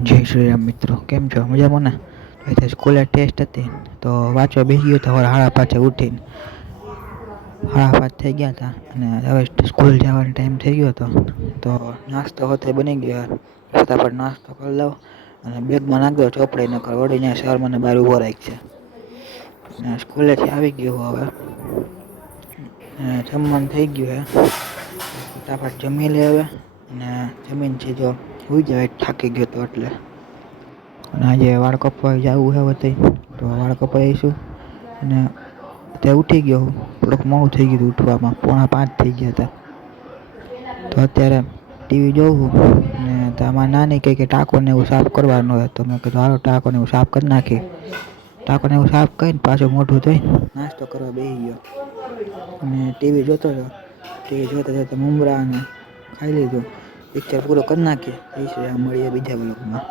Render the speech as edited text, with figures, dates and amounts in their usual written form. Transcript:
જય શ્રી રામ મિત્રો, કેમ છો? મજામાં ને? એટલે સ્કૂલે ટેસ્ટ હતી તો વાંચવા બેસી ગયો તો હાડા પાંચે ઉઠીને હાડા પાંચ થઈ ગયા હતા અને હવે સ્કૂલ જવાનો ટાઈમ થઈ ગયો હતો. તો નાસ્તો હોતે બની ગયો, ફટાફટ નાસ્તો કરી લઉં અને બેગમાં નાખી દો ચોપડીને વળી સર મને બહાર ઊભો રાખશે. સ્કૂલેથી આવી ગયો હવે જમવાનું થઈ ગયું હે, ફટાફટ જમી લે હવે અને જમીન સીધો હુઈ જાય, થાકી ગયો તો એટલે. અને આજે વાળ કપાવા જવું છે વતઈ, તો વાળ કપાવીશું અને અત્યારે ઉઠી ગયો હું, થોડુંક મોડું થઈ ગયું ઉઠવામાં, 4:45 થઈ ગયા હતા. તો અત્યારે ટીવી જોઉં ને તમારી નાની કહે કે ટાંકોને એવું સાફ કરવાનું હોય, તો મેં કીધું હાલો ટાંકોને એવું સાફ કરી નાખીએ. ટાંકોને એવું સાફ કરીને પાછું મોઢું ધોઈ નાસ્તો કરવા બેસી ગયો અને ટીવી જોતો હતો. ટીવી જોતા જોતા મમરા અને ખાઈ લીધું. પિક્ચર પૂરો કરી નાખીએ, મળીએ બીજા બ્લોગમાં.